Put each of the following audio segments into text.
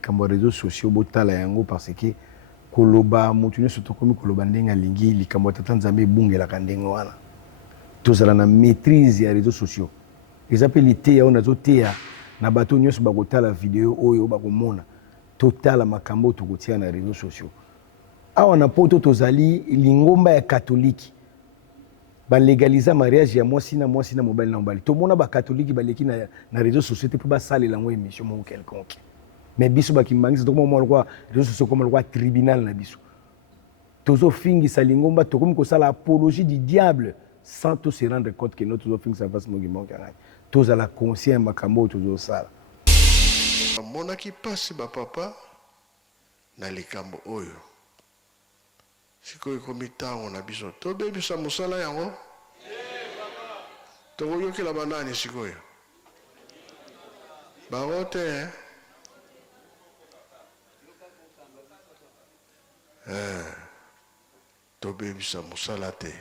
likambo réseaux sociaux botala yango parce que koloba mutu surtout comme koloba ndenga lingi likambo tata nzambe bungelaka ndenge wana tozala na maîtrise ya réseaux sociaux les appels teya on azoteya na bato nyonso bakotala vidéo oyo bakomona totala makambo tokotia na réseaux sociaux awa na poto tozali lingomba ya catholique balégaliser mariage ya mwasi na mobali na mobali tomona ba catholique baleki na réseaux sociaux te po basalela ngo émission moko quelconque mais biso bakimbangisa tokomo kwa réseaux sociaux comme kwa tribunal na biso tozofingisa lingomba tokomi kosala apologie du diable sans tout se rendre compte que notre tozofingisa face mongimo kangai tozala conscient makambo tozosala monaki pasi bapapa na likambo oyo sikoyo komi ntango na biso tobebisa mosala yango tokoyokela banani sikoyo bango te tobebisa mosala te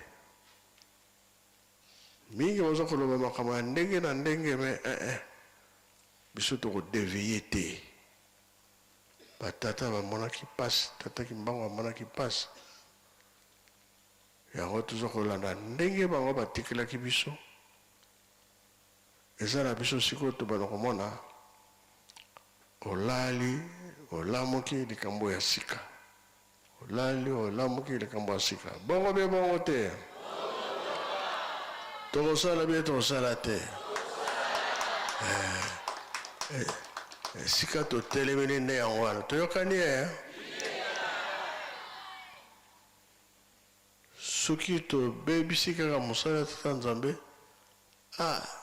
mingi baza koloba makambo ya ndenge na ndenge me biso tokodeveille te batata bamonaki pasi tata kimbango bamonaki pasi yango toza kolanda ndenge bango batikelaki biso eza na biso sikoyo tobanda komona olali olamuki likambo ya sika olali olamuki likambo ya sika bongo be bongo te tokosala bie tokosala te sika totelemeli nde yango wana toyokani soki tobebisi kaka mosala tata nzambe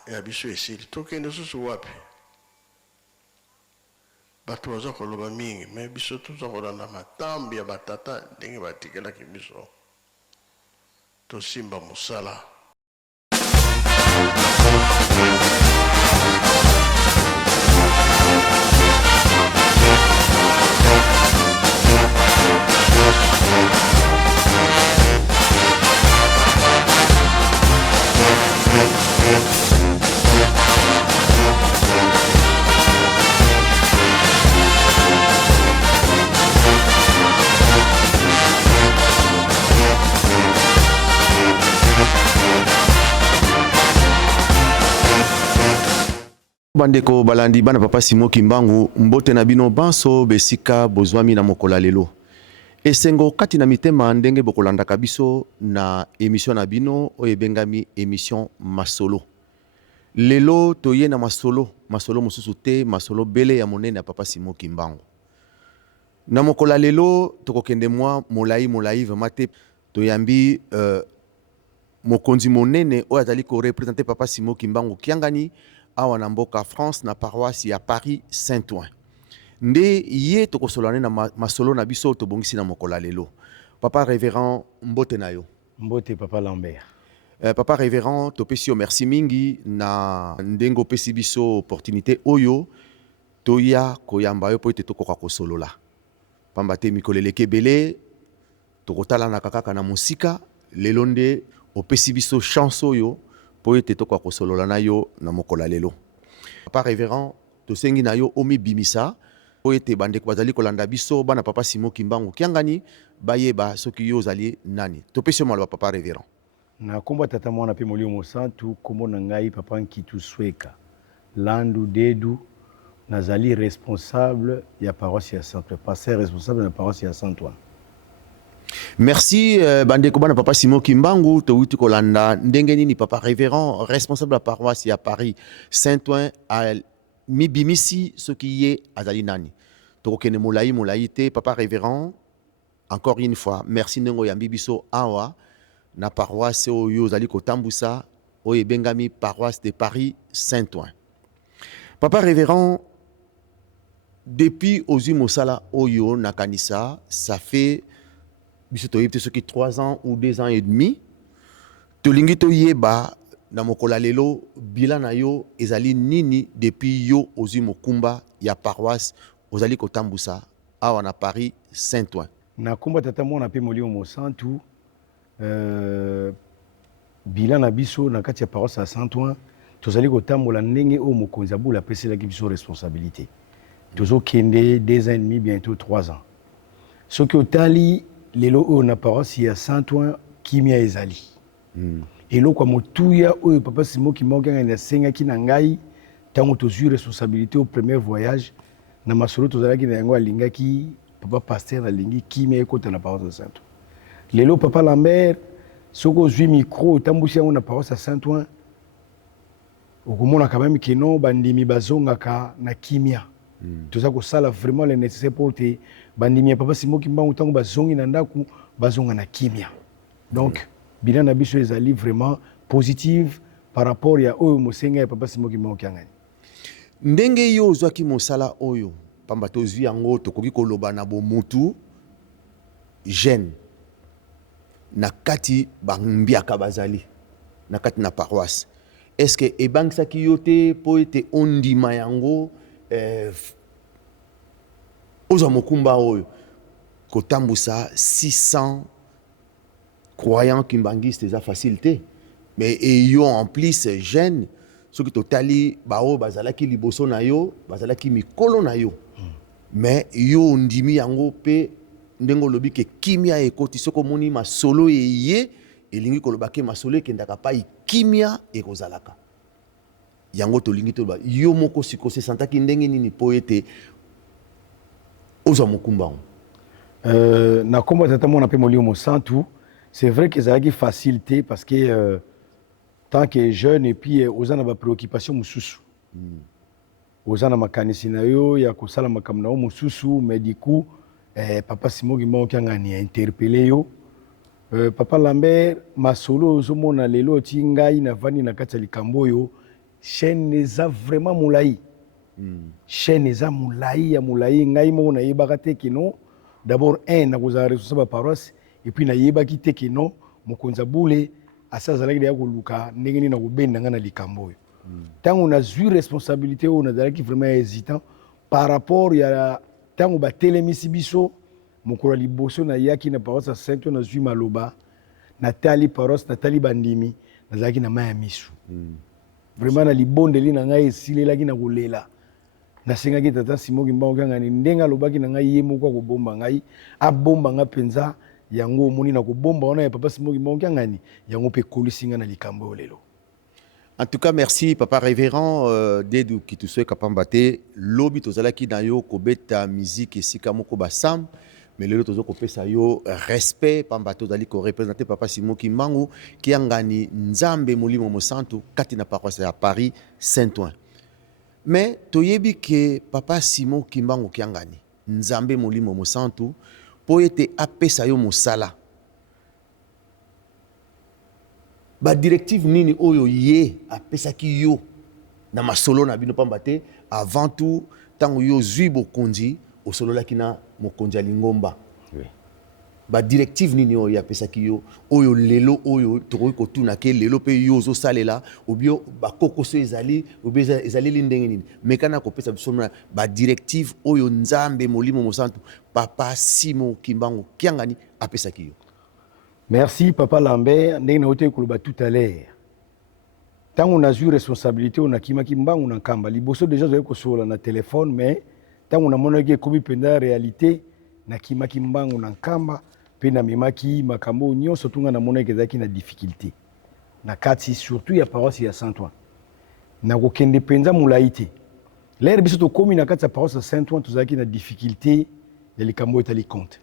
ya biso esili tokende susu wapi bato baza koloba mingi me biso toza kolanda matambi ya batata ndenge batikelaki biso tosimba mosala bandeko balandi bana papa Simon Kimbangu mbote na bino banso besika bozwami na mokola lelo esengo kati na mitema ndenge bokolandaka biso na émission na bino oyo ebengami émission masolo lelo toye na masolo mosusu te masolo bele ya monene ya papa Simon Kimbangu na mokola lelo tokokende mwa molai vraiment te toyambi mokonzi monene oyo azali ko représenter papa Simon Kimbangu kiangani awa na mboka France na paroisse ya Paris Saint-Ouen nde ye tokosolane na masolo na biso tobongisi na mokola lelo papa révérend mbote na yo mbote papa Lambert papa révérend topesi yo merci mingi na ndengo pesi biso opportunité oyo toya koyamba yo po ete tokoka kosolola pamba te mikolo eleki ebele tokotala kaka na mosika lelo nde opesi biso chance oyo po ete tokoka kosolola na yo na mokola lelo papa révérend tosengi na yo omi bimisa po ete bandeko bazali kolanda biso bana papa Simon Kimbangu kiangani bayeba soki yo ozali nani topesi yo maloba papa révérend na kombo tata mwana pe molio mosantu kombo na ngai papa Nkitu Sweka landu dedu nazali responsable ya paroisse ya Saint-Ouen pasteur responsable ya paroisse ya Saint-Ouen. Merci bandeko bana papa Simon Kimbangu towuti kolanda ndenge nini papa révérend responsable ya paroisse ya Paris Saint-Ouen a mibimisi soki ye azali nani tokokene molai te papa révérend encore une fois merci ndenge oyambi biso awa na paroisse oyo ozali kotambusa oyo ebengami paroisse de Paris Saint-Ouen. Papa révérend depuis ozwi mosala oyo na kanisa ça fait biso toyebi soki 3 ans ou 2 ans et demi tolingi toyeba na mokola lelo bilan na yo ezali nini depuis yo ozwi mokumba ya paroisse ozali kotambusa awa na Paris Saint-Ouen. Na kumba tata mwana pe molio mosantu bilan na biso na kati ya paroisse ya Saint-Ouen tozali kotambola ndenge o mokonzi abula peselaki biso responsabilité Toujours kende 2 ans et demi, bientôt 3 ans. Ce que Tali, les lots on a parlé, il y a 100 ans, Kimia ezali. Et là, comme tout y a, papa Simo qui m'a gagné na senga qui n'angai, tant que tu as responsabilité au premier voyage, na masolo tu as qui n'ango linga qui papa pasteur na lingi Kimia écoute na parole de Saint. Les lots papa Lambert, ce que je micro, tant que on a parlé de Saint Ouen, au moment où quand même que non, bandimi bazonga ka na Kimia. Tout ça que ça là vraiment le nécessaire pour te bandimi papa Simo qui m'a autant bazongi na ndaku bazonga na Kimia. Donc bilan na biso ezali vraiment positive par rapport ya oyo mosenga ya papa Simo Kimbangu Kiangani. Ndenge yo ozwaki mosala oyo pamba tozwi yango tokoki koloba na bomutu jeune na kati bambiaka bazali na kati na paroisse. Est-ce que ebangisaki yo te po ete ondima yango ozwa mokumba oyo kotambusa 600 croyants kimbangistes eza facilité mais yo en plus jeune ce qui totali bao bazalaki liboso na yo bazalaki mikolo na yo mais yo ndimi yango pe ndengo lobi ke kimia ekoti soko moni masolo ye elingi kolobaki masolo ekendaka pa kimia ekozalaka yango tolingi toloba yo moko siko se sentaki ndenge nini po ete ozwa mokumba na kombo tata mona pe molimo santu. C'est vrai que ça a une facilité parce que tant que jeune et puis aux gens ont des préoccupations mususu. Aux gens ont des canisinayo, il y a que ça la makamna mususu, mais du coup papa Simo Kimbangu Kiangani a interpellé yo. Papa Lambert masolo zomona lelo tingai na vani na kati likambo yo. Chaîne eza vraiment moulayi. Chaîne eza moulayi ya moulayi ngai mo na yebakate kino. D'abord na kozala responsable paroisse. Et puis na yebaki te ke non mokonza bule asa zalaki ya koluka ndenge ni na kobenda nga na likambo oyo. Tant on a eu responsabilité on a zalaki vraiment hésitant par rapport ya tant ba telemisi biso mokolo liboso na yaki na paroisse Saint on a eu maloba na tali paroisse na tali bandimi na zalaki na maya misu. Vraiment na libondeli na ngai esilelaki na kolela. Nasengaki tata Simo Kimbangu Kiangani ndenga lobaki na ngai ye moko kobomba ngai abomba nga penza yango moni na kobomba wana ya papa Simo Kimbangu Kiangani yango pe kolisinga na likambo lelo. En tout cas merci papa révérend dedu ki tu souhaite kapambate lobi tozalaki na yo kobeta musique esika moko basam mais lelo tozo kopesa yo respect pamba tozali ko représenter papa Simo Kimbangu Kiangani nzambe molimo mosantu kati na paroisse ya Paris Saint-Ouen. Mais toyebi ke papa Simo Kimbangu Kiangani nzambe molimo mosantu po ete apesa yo mosala ba directive nini oyo ye apesaki yo na masolo na bino pamba te avant tout tango yo zwi bokonzi osololaki na mokonzi ya Lingomba. Ba directive nini oyo apesaki yo oyo lelo oyo tokoki kotuna ke lelo pe yo ozosalela obio bakokoso ezali obio ezali ndenge nini mekana kopesa biso ba directive oyo nzambe molimo mosantu papa Simo Kimbangu Kiangani apesaki yo. Merci papa Lambert ndenge na ote koloba tout à l'heure. Tant on a eu responsabilité on a kimaki mbangu na kamba liboso déjà zoye kosola na téléphone mais tant on a monaki komi penda réalité na kimaki mbangu na kamba pe na memaki makambo nyonso tunga na monaki ezaki na difficulté na kati surtout ya paroisse ya Saint-Ouen na kokende penza mulaite l'air biso to komi na kati ya paroisse Saint-Ouen tozaki na difficulté ya likambo etali compte.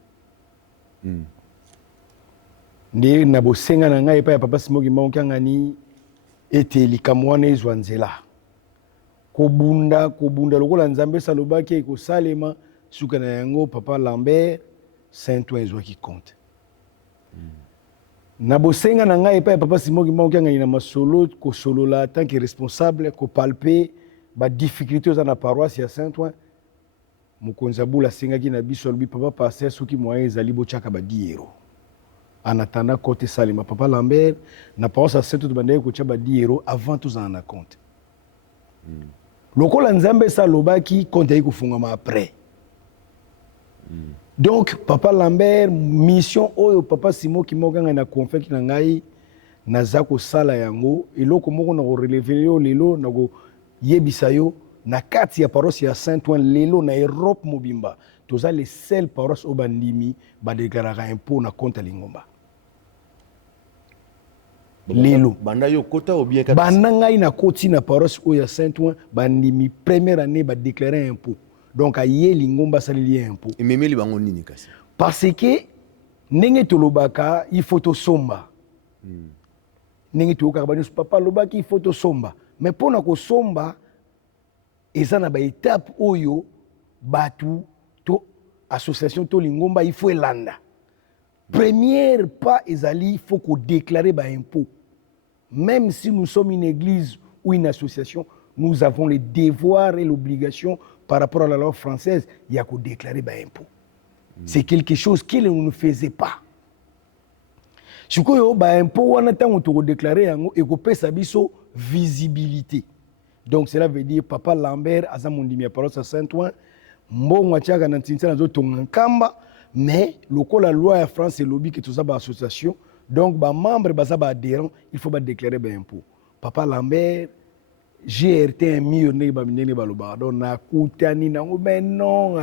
Nde na bosenga na ngai pa ya papa Simo Kimbangu Kiangani ete likambo wana ezwa nzela kobunda lokola nzambe salobaki ekosalema suka na yango papa Lambert Saint-Ouen ezwaki compte. Na bosenga na ngai pa ya papa Simo Kimbangu Kiangani na masolo kosolola tant que responsable kopalpe ba difficulté oza na paroisse ya Saint-Ouen mokonzi abula asengaki na biso alobi papa pasteur soki moyen ezali botiaka ba 10 €. En attendant côté salima papa Lambert na paroisse ya Saint-Ouen bandeki kotia ba 10 € avant tozala na compte. Lokola nzambe salobaki compte ayi kofungama après. Donc papa Lambert mission oyo papa Simo Kimbangu Kiangani na confiance na ngai naza kosala yango eloko moko na ko relever yo lelo na ko yebisa yo na kati ya paroisse ya Saint-Ouen lelo na Europe mobimba toza les seuls paroisse au bandimi ba déclarera impôt na compte ya Lingomba lelo banda yo kota ou bien banda ngai na koti na paroisse o ya Saint-Ouen bandimi première année ba déclarer impôt donc aye Lingomba salili impôt ememeli bango nini kasi parce que ndenge tolobaka il faut tosomba ndenge tokaka bani papa lobaki il faut tosomba mais pona ko somba eza na ba étape oyo batu to association to Lingomba il faut elanda première pas ezali il faut qu'on déclare ba impôt même si nous sommes une église ou une association nous avons le devoir et l'obligation par rapport à la loi française il y a qu'on déclarer ba impôt c'est quelque chose qu'il ne faisait pas sikoyo ba impôt wana tango to déclarer yango et ko pesa biso visibilité donc cela veut dire papa Lambert aza mondimi ya paroisse à Saint-Ouen mbongo atiaka na ntinisa na zo tonga nkamba mais lokola loi ya France et lobby que tout ça ba association donc ba membre baza ba adhérent il faut ba déclarer ba impôt papa Lambert GRT millionnaire ba minene ba loba donc na kutani nango mais non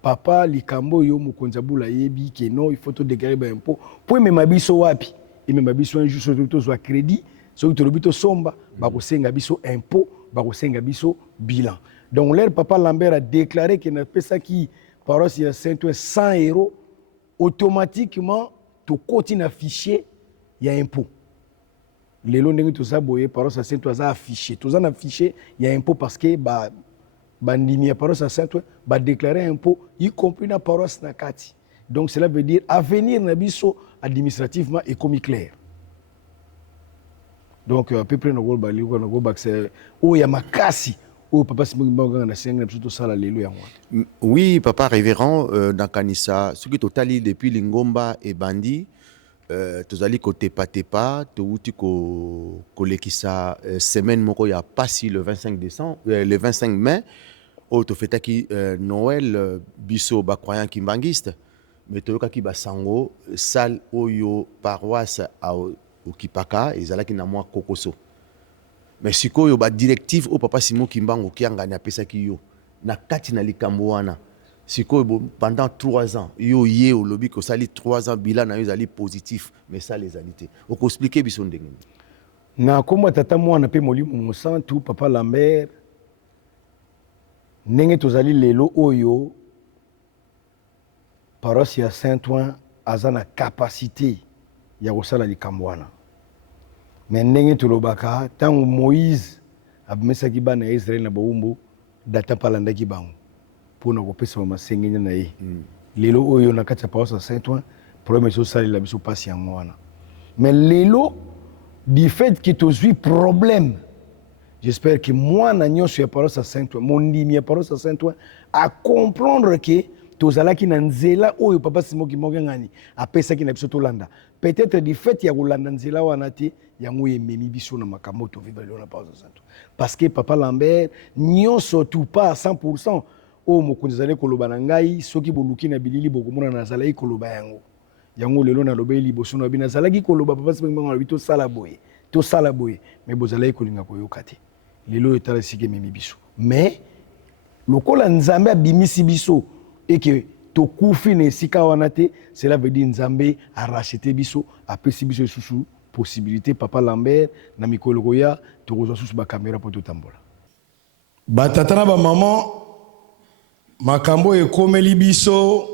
papa likambo yo mokonza bula yebi que non il faut to déclarer ba impôt pour même biso wapi et même biso un jour surtout soit crédit so to lobito somba ba ko senga biso impôt ba ko senga biso bilan donc leur papa Lambert a déclaré qu'il n'a pas ça qui paroisse ya Saint-Ouen 100 € automatiquement to continue affiché il y a impôt lelo ndenge to ça boye paroisse ya Saint-Ouen za affiché to za na affiché il y a impôt parce que bandimi ya paroisse ya Saint-Ouen ba déclarer impôt y compris na paroisse na kati donc cela veut dire avenir na biso administrativement est comme clair donc à peu près na golba liko na golba c'est o ya makasi o papa simba na senga na sala lelo ya ngwa oui papa révérend dans kanisa ce qui totali depuis Lingomba et bandi tozali côté patepa to uti ko kolekisa semaine moko ya pasi le 25 décembre le 25 mai o to fetaki Noël biso ba croyant kimbangiste mais to yoka ki basango salle oyo paroisse au Kipaka ezalaki na mwa kokoso mais sikoyo ba directive au papa Simon Kimbangu ki anga na pesa ki yo na kati na likambo wana sikoyo pendant 3 ans yo ye au lobby ko sali 3 ans bilan na yo zali positif mais ça les alités o ko expliquer biso ndenge na komwa tata mwana pe molimo mosantu papa Lambert ndenge tozali lelo oyo paroisse ya Saint-Ouen azana capacité ya kosala likambo wana mais ndenge tolobaka tango Moïse abimesaki bana ya Israël na bawumbu data palandaki bango mpona kopesa masengenya na ye lelo oyo na kati ya paroisse ya Saint-Ouen problème ezosalela biso pasi yango wana mais lelo du fait que tozwi problème j'espère que mwana nyonso ya paroisse ya Saint-Ouen mondimi ya paroisse ya Saint-Ouen a comprendre que tozalaki na nzela oyo papa Simoki ngani apesaki na biso tolanda peut-être du fait ya kolanda nzela wana te yango ememi biso na makambo to vivre na paroisse ya Saint-Ouen parce que papa Lambert nyonso tout pas à 100% o mokonzi zale koloba na ngai soki boluki na bilili bokomona na zalaki koloba yango lelo na lobeli liboso na bina zalaki koloba papa Simoki na bito sala boye mais bozalaki kolinga koyoka te lelo etala sike ememi biso mais lokola nzambe abimisi biso et que tokufi na esika wana te cela veut dire nzambe a racheté biso apesi biso susu possibilité papa Lambert na mikolo koya tokozwa susu ba caméra po totambola batata na ba maman makambo ekomeli biso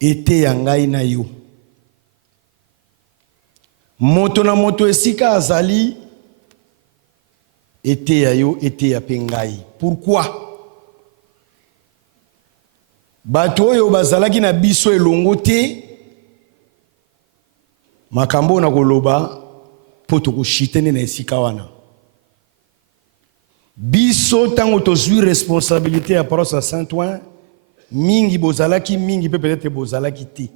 ete ya ngai na yo moto na moto esika azali ete ya yo ete ya pe ngai pourquoi bato oyo bazalaki na biso elongo te makambo na koloba po tokoshitene na esika wana biso tango tozwi responsabilité ya paroisse ya Saint-Ouen mingi bozalaki mingi pe peut-être bozalaki te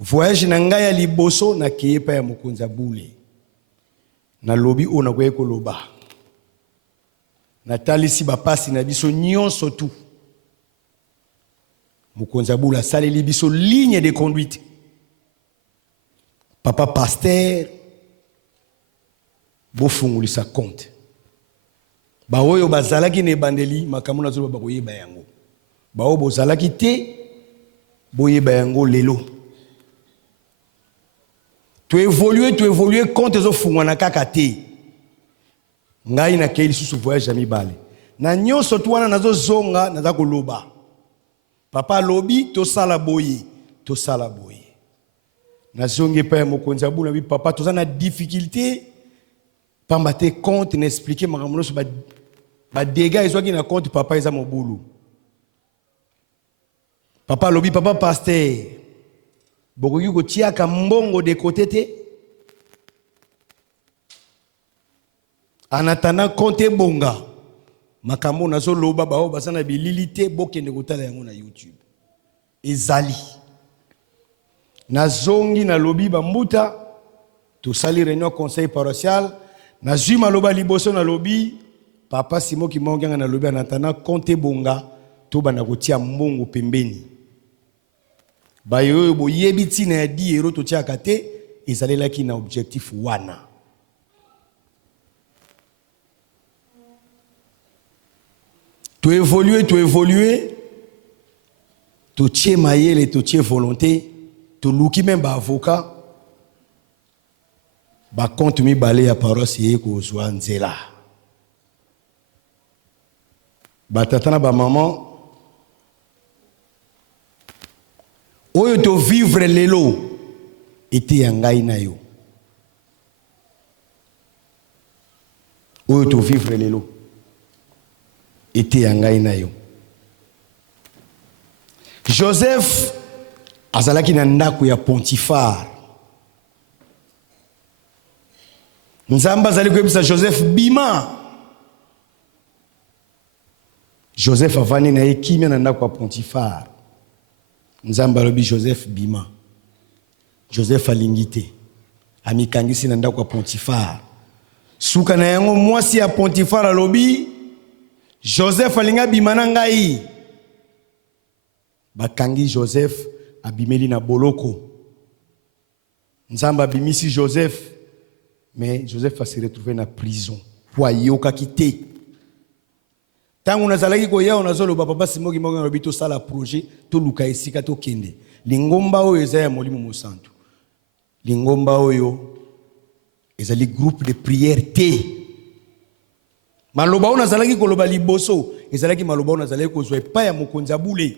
voyage na ngai ya liboso na keyepa ya mokonza bule na lobi ona koye koloba na talisi bapasi na biso nyonso tu mokonza bule asaleli biso ligne de conduite papa pasteur bofungulisa compte ba oyo bazalaki ne bandeli makambo na zo ba koyeba yango ba oyo bozalaki te boyeba yango lelo tu évoluer compte zo fungwana kaka te ngai na keli susu voyage ami bale na nyonso tu wana nazo zonga naza koloba papa lobi to sala boye nazongi pa ya mokonzi abuna bi papa toza na difficulté pamba te compte na expliquer makambo nyonso ba dégâts ezwaki na compte papa eza mobulu papa lobi papa pasteur bokoki kotiaka mbongo de côté te en attendant compte bonga makambo nazo loba bao basana bilili te bokende kotala yango na YouTube ezali nazongi na lobi bambuta tosali réunion conseil paroissial nazwi maloba liboso na lobi papa Simon Kimbangu na lobi en attendant compte bonga to bana kotia mbongo pembeni bayo boyebi tina ya 10 euros totiaka te ezalelaki na objectif wana tu évoluer tu tiens mayele tu tiens volonté tu luki même ba avocat ba compte mi balé ya paroisse ko zwa nzela ba tatana ba maman oyo to vivre lelo ete ya ngai na yo oyo to vivre lelo ete ya ngai na yo Joseph azalaki na ndako ya Pontifar nzamba azali koyebisa Joseph bima Joseph avani na ye kimia na ndako ya Pontifar nzamba alobi Joseph bima Joseph alingi te amikangisi na ndako ya Pontifar suka na yango mwasi ya Pontifar alobi Joseph alinga bima na ngai bakangi Joseph abimeli na boloko nzamba bimisi Joseph mais Joseph a se retrouvé na prison po ayoka kite tangu nazalaki koya onazoloba papa Simon Kimbangu alobi to sala projet to luka esika to kende lingomba oyo eza ya molimo mosantu lingomba oyo ezali groupe de prière te maloba ona zalaki koloba liboso ezalaki maloba ona zalaki kozwa epai ya mokonzi abule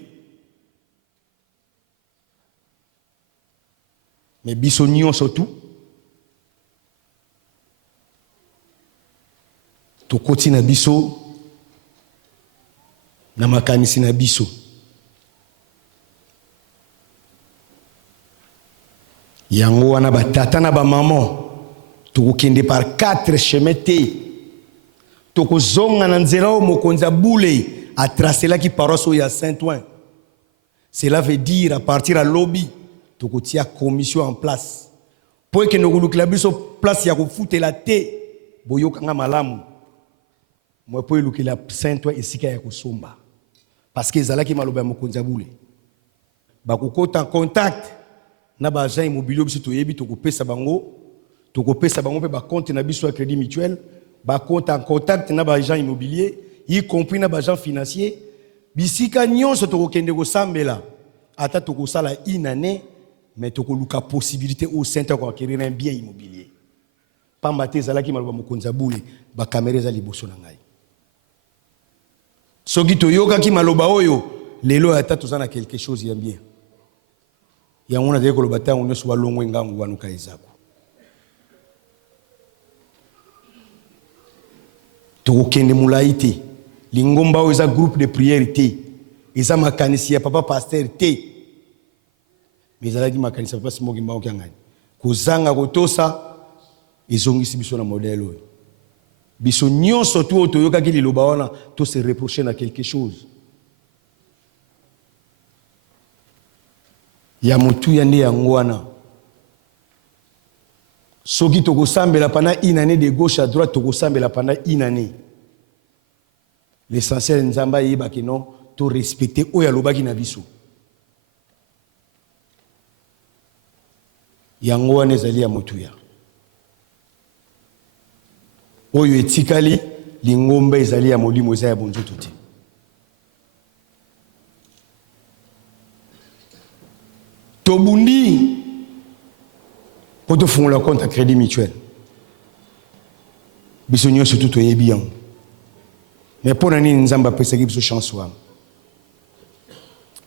mais biso nyonso tu tokoti na biso na makanisi na biso yango wana batata na bamama tokokende par 4 chemins te tokozonga na nzela oyo mokonzi abule atracelaki paroisse oyo ya Saint-Ouen. Cela veut dire à partir à lobby tokotia commission en place pour que nous lukila biso place ya kofutela te boyokanga malamu moi pour lukila Saint-Ouen esika ya kosomba parce que ezalaki maloba ya mokonzi abule bakokota en contact na ba agent immobilier biso toyebi tokopesa bango pe ba compte na biso ya crédit mutuel ba compte en contact na ba agent immobilier y compris na ba agent financier bisika nyonso tokokende kosambela ata tokosala une année mais tokoluka possibilité au Saint-Ouen ko acquérir un bien immobilier pamba te ezalaki maloba mokonzi abule ba caméra za liboso na ngai soki toyoka ki maloba oyo lelo ata tozana quelque chose ya bien yango na deko loba tango nyonso balongwe ngangu wanuka ezako tokokende mulai te lingomba oyo eza groupe de prière te eza makanisi ya papa pasteur te mais ezalaki makanisi ya papa Simon Kimbangu kiangani kozanga kotosa ezongisi biso na modèle oyo biso nyonso tu oyo toyokaki liloba wana to se reprocher na quelque chose ya motu ya nde yango wana soki tokosambela pendant une année de gauche à droite tokosambela pendant une année l'essentiel nzamba yebaki non to respecter oyo alobaki na biso yango wana ezali ya motu ya oyo etikali lingomba ezali ya molimo eza ya bonzoto te. Tobundi pour te faire le compte à crédit mutuel. Bisogno surtout to yebi yango. Mais pour nani nzamba pesa ki biso chance wa.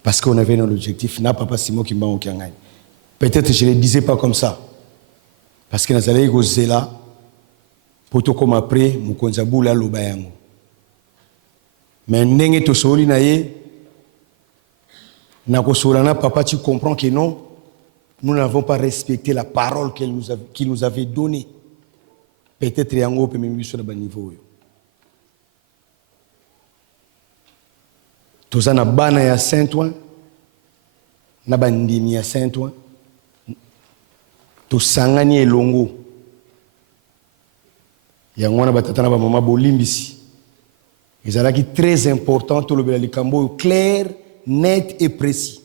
Parce qu'on avait un objectif, n'a papa Simon qui m'a aucun gagne. Peut-être je ne le disais pas comme ça. Parce que nous allons go là pour tout comme après mukonza bula loba yango. Mais ndenge to soli na ye na ko solana papa tu comprends que non, nous n'avons pas respecté la parole qu'il nous avait donnée. Peut-être yango peut même sur le bas niveau. Tozana bana ya Saint-Ouen na bandimi ya Saint-Ouen tosangani elongo yango na batata na ba mama bolimbisi ezalaki très important to lobela likambo clair, net et précis.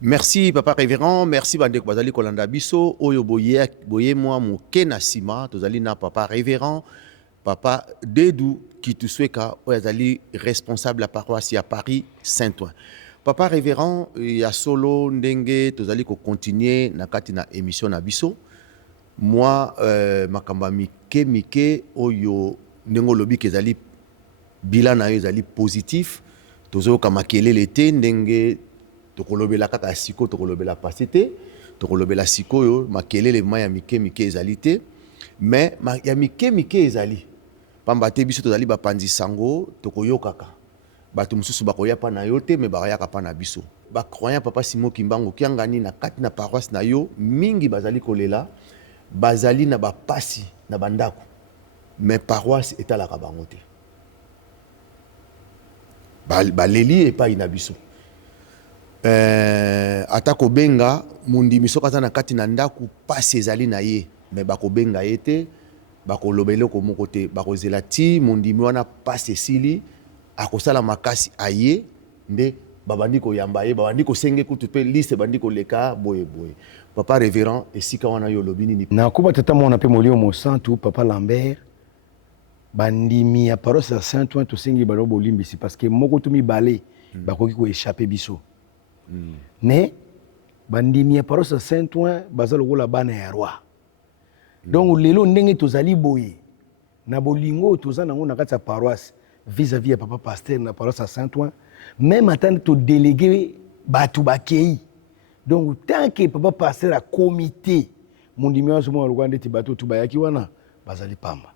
Merci papa révérend, merci bande bazali kolanda biso oyo boye moi mon kenasima tozali na papa révérend papa Dedou qui tu souhaita oyazali responsable la paroisse à Paris Saint-Ouen. Papa révérend ya solo ndenge tozali ko continuer na kati na émission na biso. Moi makamba mike oyo ndengo lobi kezali bilan na ezali positif tozo ka makelele te ndenge tokolobela kaka siko tokolobela pasité tokolobela sikoyo makelele ma ya mike mike ezali te mais ya mike mike ezali pamba te biso tozali bapanzi sango tokoyokaka bato mosusu bakoya pa na yo te mais bakoyaka pa na biso bacroyant papa Simon Kimbangu kiangani na kati na paroisse na yo mingi bazali kolela bazali na bapasi na bandako mais paroisse etalaka bango te baleli epai na biso ata kobenga mundimi soki aza na kati na ndako pasi ezali na ye mais bakobenga ye te bakolobela eloko moko te bakozela ti mundimi wana pasi esili akosala makasi aye nde babandi koyamba ye babandi kosenge kutu mpe liste bandi koleka boye boye papa révérend esika wana yo olobi nini nakoba tata mona mpe molio mosantu papa Lambert bandimi ya paroisse ya Saint-Ouen tosengi balo bolimbisi parce que moko to mibale bakoki koéchappe biso mais bandimi ya paroisse ya Saint-Ouen baza lokola bana ya roi donc lelo ndenge tozali boye na bolingo toza nango na kati ya paroisse vis-à-vis ya papa pasteur na paroisse ya Saint-Ouen même atteindre to délégué batu bakei donc tant que papa pasteur a comité mundimi wa somo lokola ndeti bato to bayaki wana bazali pamba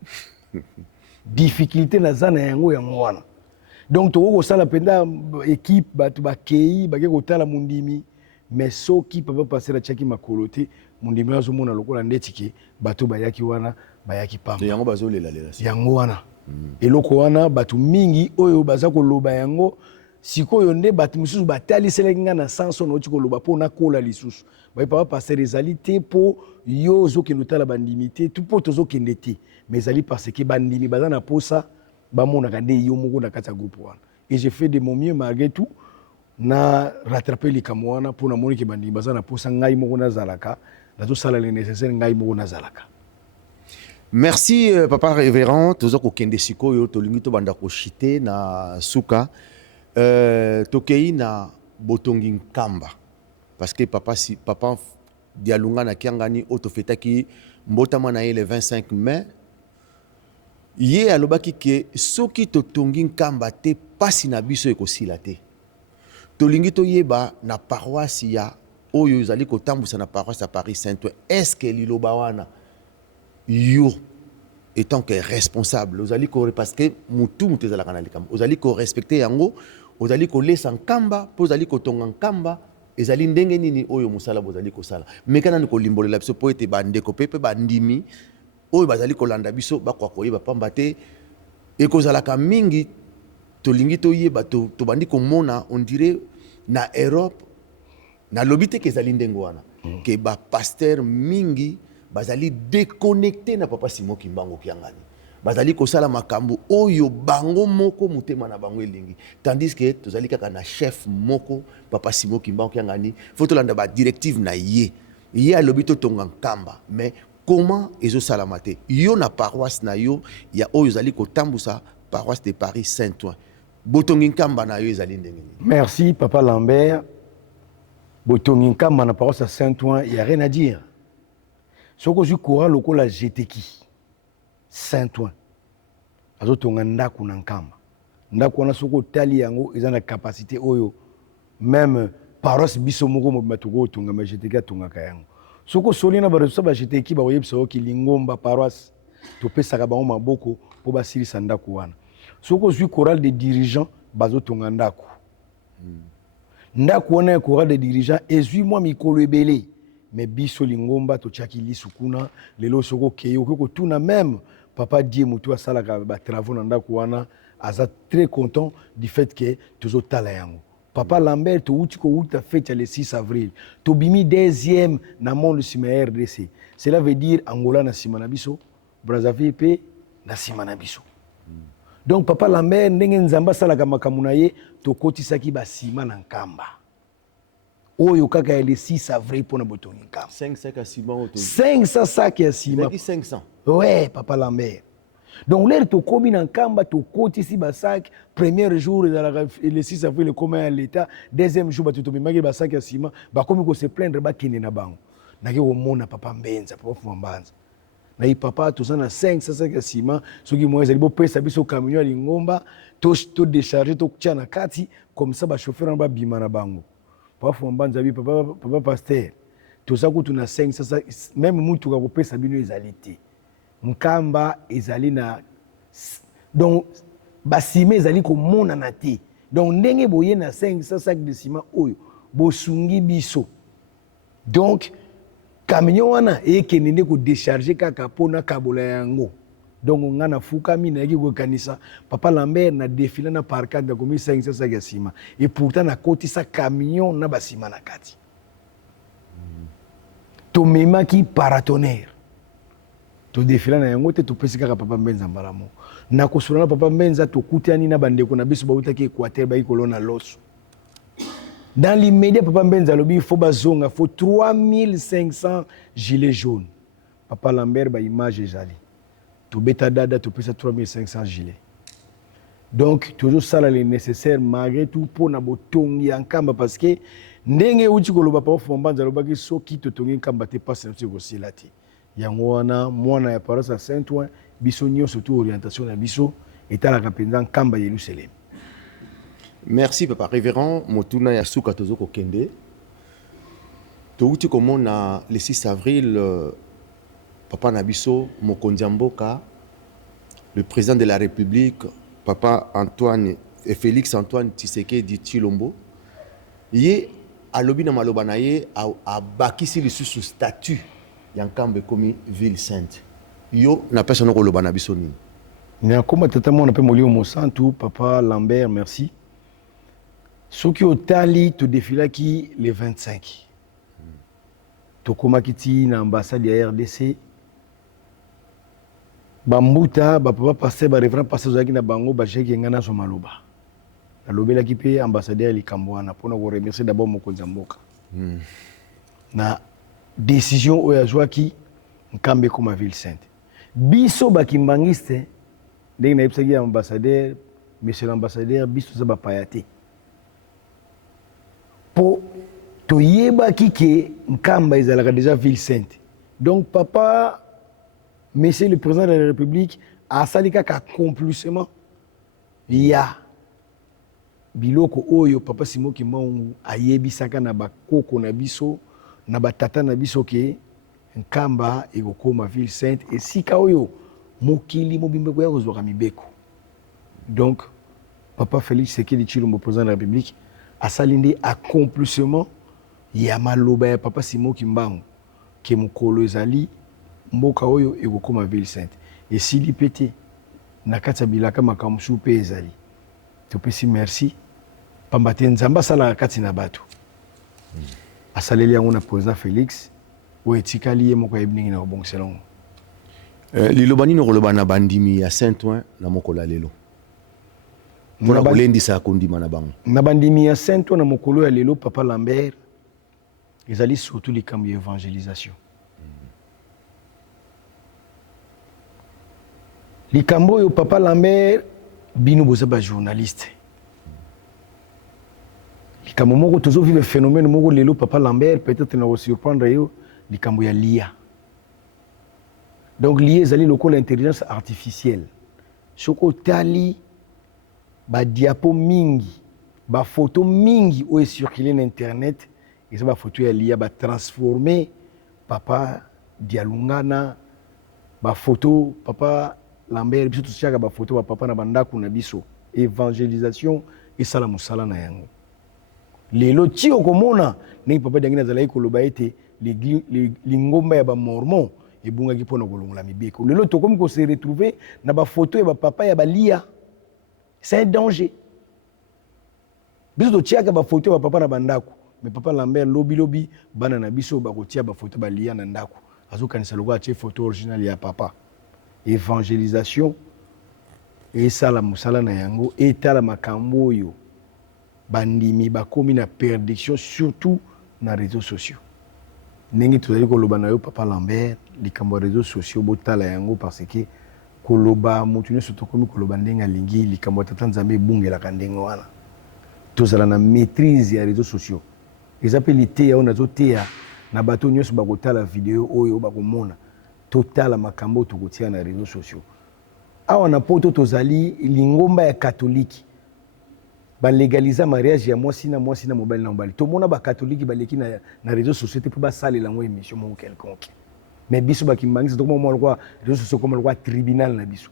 difficulté na zana yango wana donc toko kosala penda équipe batu bakei bake kotala mundimi mais soki papa passer achaki makolo te mundimi azomona lokola ndeti ke bato bayaki wana bayaki pamba yango bazolela yango wana eloko wana batu mingi oyo baza koloba yango sikoyo nde batu misusu bataliselaki nga na sanso na oti koloba mpo nakola lisusu baye papa passer ezali te mpo yo ozokende otala bandimi te tu mpo tozokende te mais ezali parce que bandimi baza na posa bamonaka nde yo moko na kati ya groupe wana et j'ai fait de mon mieux malgré tout na rattraper likambo wana mpo namoni ke bandimi baza na posa ngai moko nazalaka nazosala le nécessaire ngai moko nazalaka. Merci papa révérend toza kokende sikoyo tolingi tobanda koshite na suka tokei na botongi nkamba parce que papa dialunga na kiangani otofetaki mbotama na ye le 25 mai ye alobaki ke soki totongi nkamba te pasi na biso ekosila te tolingi toyeba na paroisse ya oyo ezali kotambusa na paroisse ya Paris Saint-Ouen est-ce que liloba wana yo étant que responsable ozali ko parce que mutu ezalaka na likambo ozali ko respecter yango ozali ko lesa nkamba po ozali ko tonga nkamba ezali ndenge nini oyo musala bozali kosala mekana ni ko limbolela biso po ete bandeko pepe bandimi oyo bazali kolanda biso bakwa koyeba pamba te ekozalaka mingi tolingi toyeba tobandi komona on dirait na Europe na lobite kezali ndenge wana ke ba pasteur mingi bazali déconnecté na papa Simon Kimbangu kiangani bazali kosala makambo oyo bango moko mutema na bango elingi tandis que tozali kaka na chef moko papa Simon Kimbangu kiangani faut tolanda ba directive na ye alobito tonga nkamba mais comment ezosala mate yo na paroisse na yo ya oyo zali kotambusa paroisse de Paris Saint-Ouen botongi nkamba na yo ezali ndenge nini. Merci papa Lambert. Botongi nkamba na paroisse Saint-Ouen, il y a rien à dire. Soko zu kora lokola jeteki Saint-Ouen azotonga ndako na nkamba ndako wana soko tali yango eza na capacité oyo même paroisse biso moko mobima toko tonga ma jeteki atongaka yango soko solina bareso ba jeteki ba oyebisa oki lingomba paroisse topesaka bango maboko po basilisa ndako wana soko zu chorale de dirigeants bazotonga ndako ndako wana chorale de dirigeants ezui moi mikolo ebele mais biso lingomba totiaki lisu kuna lelo soko keyo ko tuna même papa die mutu asalaka ba travaux na ndako wana aza très content du fait que tozotala yango papa Lambert to uti ko uta fête le 6 avril to bimi deuxième na monde sima RDC cela veut dire Angola na sima na biso Brazzaville pe na sima na biso donc papa Lambert ndenge nzamba salaka makamuna ye to kotisaki ba sima na nkamba oyo kaka le 6 avril pour na botongi nkamba 5 sacs à ciment 500 sacs à ciment 500 ouais papa Lambert donc l'air to komi na nkamba to kotisi ba sac premier jour le 6 avril le commun à l'état deuxième jour ba to mimaki ba sac à ciment ba komi ko se plaindre ba kene na bango naki ko mona papa Mbenza papa Fumbanza na i papa to sana 500 sacs à ciment soki mo ezali bo pesa biso camion ya lingomba to décharger to tia na kati comme ça ba chauffeur ba bima na bango papa Fumbanza bi papa pasteur toza kutu na 5 sasa même mutuka kopesa bino ezali te nkamba ezali na donc basime ezali komonana te donc ndenge boye na 500 sacs de ciment oyo bosungi biso donc camion wana ekende nde kodécharge kaka mpona kabola yango donc nga nafukami nayaki kokanisa papa Lambert na défilé na parcade nakomi 500 sacs ya ciment et pourtant nakotisa camion na basima na kati tomemaki paratonnerre todéfila na yango te topesi kaka papa Mbenza mbala moko na kosola na papa Mbenza tokutani na bandeko na biso bautaki Équateur bayi kolona loso dans l'immédiat papa Mbenza alobi il faut bazonga faut 3500 gilets jaunes papa Lambert ba image ezali tobeta dada topesa 3500 gilets donc toujours ça le nécessaire malgré tout pour na botongi ya nkamba parce que ndenge uti koloba papa Mbenza alobaki soki totongi nkamba te passe na kosila te yango wana mwana ya paroisse Saint-Ouen biso nyonso surtout orientation na biso etalaka mpenza nkamba ya Yerusalem. Merci papa révérend motuna ya suka tozoko kende touti komona le 6 avril papa Nabiso mokonzi mboka le président de la République papa Antoine et Félix Antoine Tshisekedi Tshilombo ye alobi na maloba na ye a bakisi lisusu statut yankambe komi ville sainte yo na personne ko loba na biso nini na koma tata mona pe molio mosantu papa Lambert merci soki otali to défilaki le 25 to komaki ti na ambassade ya RDC bambuta ba papa passer ba révérend passer zaki na bango ba jeki ngana so maloba alobelaki pe ambassadeur likambo wana pona ko remercier d'abord mokonzi mboka na décision oyo azwaki nkambe comme ville sainte biso bakimbangiste ndenge nayebisaki ambassadeur monsieur l'ambassadeur biso za bapaya te po toyebaki ke nkamba ezalaka déjà ville sainte donc papa monsieur le président de la République asali kaka accomplissement ya biloko oyo papa Simon Kimbangu ayebisaka na bakoko na biso na batata na biso ke nkamba ekokoma ville sainte esika oyo mokili mobimba koya kozwaka mibeko donc papa Félix Tshisekedi Tshilombo président de la République asali nde accomplissement ya maloba ya papa Simon Kimbangu ke mokolo ezali mboka oyo ekokoma ville sainte esili pete na kati ya bilaka makambo su pe ezali topesi merci pamba te nzambe asalaka kati na bato asaleli yango na président Félix oyo etikali ye moko ayebi ndenge na kobongisela ngo liloba nini okoloba na bandimi ya Saint-Ouen na mokolo ya lelo mpona kolendisa kondima na bango na bandimi ya Saint-Ouen na mokolo ya lelo papa Lambert ezali surtout likambo ya évangélisation likambo oyo papa Lambert bino boza bajournaliste likambo moko tozovivre phénomène moko lelo papa Lambert peut-être na kosurprendre yo likambo ya lia donc lia ezali lokola intelligence artificielle soki otali badiapo mingi bafoto mingi oyo ecircule na internet eza bafoto ya lia batransforme papa Dialunga na bafoto papa Lambert biso totiaka bafoto bapapa na bandako na biso évangélisation esala mosala na yango lelo ti okomona ndenge papa Diangi azalaki koloba ete lingomba ya bamormon ebungaki mpona kolongola mibeko lelo tokomi kose retrouver na bafoto ya bapapa ya balia c'est un danger biso totiaka bafoto ya bapapa na bandako mais papa Lambert lobi bana na biso bakotia bafoto balia na ndako azokanisa lokola atie photo originale ya papa évangélisation esala mosala na yango etala makambo oyo bandimi bakomi na perdiction surtout na réseaux sociaux ndenge tozali koloba na yo papa Lambert likambo ya réseaux sociaux botala yango parce que koloba motu nyonso tokomi koloba ndenge alingi likambo ya tata nzambe ebungelaka ndenge wana tozala na maîtrise ya réseaux sociaux eza mpe liteya oyo nazoteya na bato nyonso bakotala video oyo bakomona totala makambo tokotia na réseaux sociaux awa na poto tozali lingomba ya katoliki balégaliser mariage ya mwasi na mobali na mobali tomona bakatolike baleki na réseaux sociaux te mpo basalela yango émission moko quelconque mais biso bakimbangisa tokomona lokwa réseaux sociaux koma lokwa tribunal na biso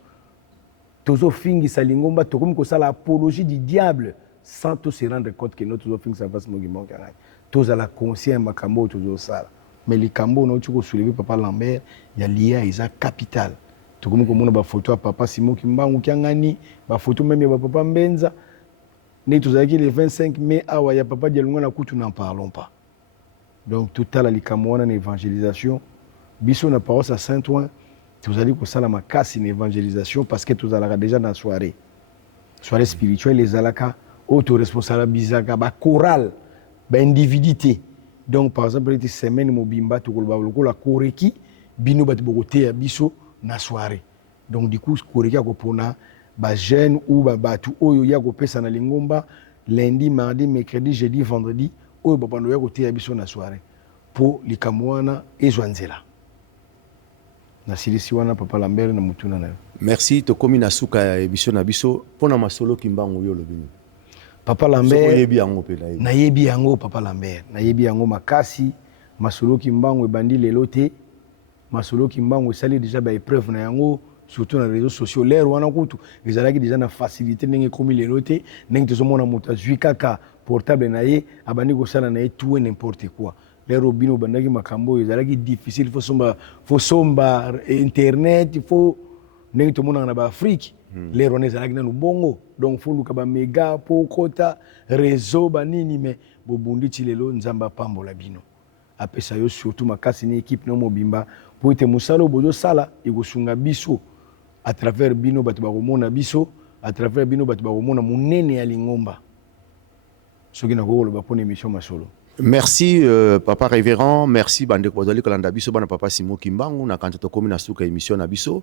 tozofingisa lingomba tokomi kosala apologie du diable sans to se rendre compte que notre tozofingisa mpasi mokimoko yangai tozala conscient ya makambo oyo tozosala mais likambo nauti kosoulever papa Lambert ya lia eza capital tokomi komona bafoto ya papa Simon Kimbangu kiangani bafoto meme ya bapapa Mbenza ne tozalaki le 25 mai awa ya papa Dialunga na kutu n'en parlons pas donc totala likambo wana na évangélisation biso na paroisse à Saint-Ouen tozali kosala makasi na évangélisation parce que tozalaka déjà na soirée spirituelle ezalaka oyo toresponsabilisaka bachoral baindividité donc par exemple cette semaine mobimba tokoloba lokola koreki bino bato bokoteya biso na soirée donc du coup koreki akopona bajeune ou bato oyo ya kopesa na lingomba lundi mardi mercredi jeudi vendredi oyo babando ya koteya biso na soirée po likambo wana ezwa nzela nasilisi wana papa Lambert na mutuna na yo. Merci tokomi na suka ya émission na biso pona masolo Kimbangu yo lobini. Papa Lambert yebi yango pe na yebi yango papa Lambert na yebi yango makasi masolo Kimbangu ebandi lelo te masolo Kimbangu esali déjà ba épreuve na yango surtout na réseaux sociaux l'air wana kutu ezalaki déjà na facilité ndenge komi lelo te ndenge tozomona moto azwi kaka portable na ye abandi kosala na ye tout et n'importe quoi lero bino bandaki makambo ezalaki difficile faut somba internet faut ndenge tomona na ba Afrique lero wana ezalaki nanu bongo donc faut luka ba méga po kota réseau banini mais bobundi ti lelo nzamba pambola bino apesa yo surtout makasi ni équipe no mobimba po ete musalo bozo sala ekosunga biso à travers bino bato bakomona biso à travers bino bato bakomona munene ya lingomba soki na kokoloba mpona émission masolo. Merci papa révérend, merci bande kozali kolanda biso bana papa Simon Kimbangu na kanto tokomi na suka émission na biso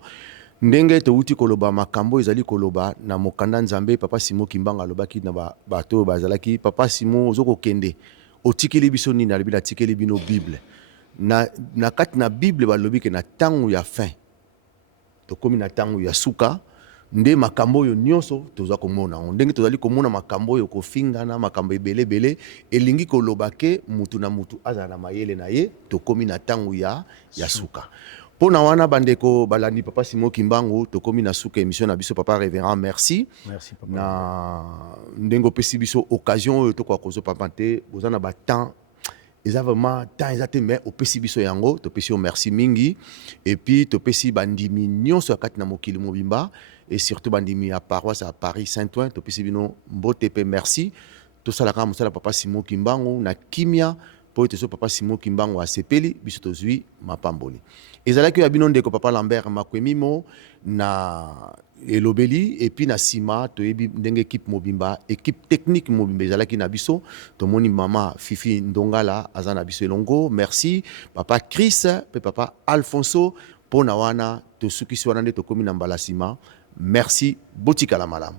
ndenge touti koloba makambo ezali koloba na mokanda nzambe papa Simon Kimbangu alobaki na bato bazalaki papa Simon ozoko kende otikeli biso nini na libila tikeli bino Bible na kati na Bible balobi ke na tangu ya fin tokomi na tangu ya suka nde makambo yo nyonso tozwa komona ndenge tozali komona makambo yo kofingana makambo ebele elingi koloba ke mutu na mutu azala na mayele na ye tokomi na tangu ya suka pona wana bandeko balandi papa Simon Kimbangu tokomi na suka émission na biso papa révérend merci papa na ndengo pesi biso occasion oyo tokwa kozo papa te bozana ba temps eza vraiment temps ezate mais opesi biso yango topesi yo merci mingi et puis topesi bandimi nyonso akati na mokili mobimba et surtout bandimi à paroisse à Paris Saint-Ouen topesi bino mbote pe merci tosalaka mosala papa Simon Kimbangu na kimia po teso papa Simon Kimbangu asepeli biso tozwi mapamboli ezalaki ya bino ndeko papa Lambert makwemimo na elobeli et puis na sima toyebi ndenge équipe mobimba équipe technique mobimba ezalaki na biso tomoni mama Fifi Ndongala azana biso elongo merci papa Chris pe papa Alfonso pona wana tosukisi wana nde tokomi na mbala sima merci botika la malamu.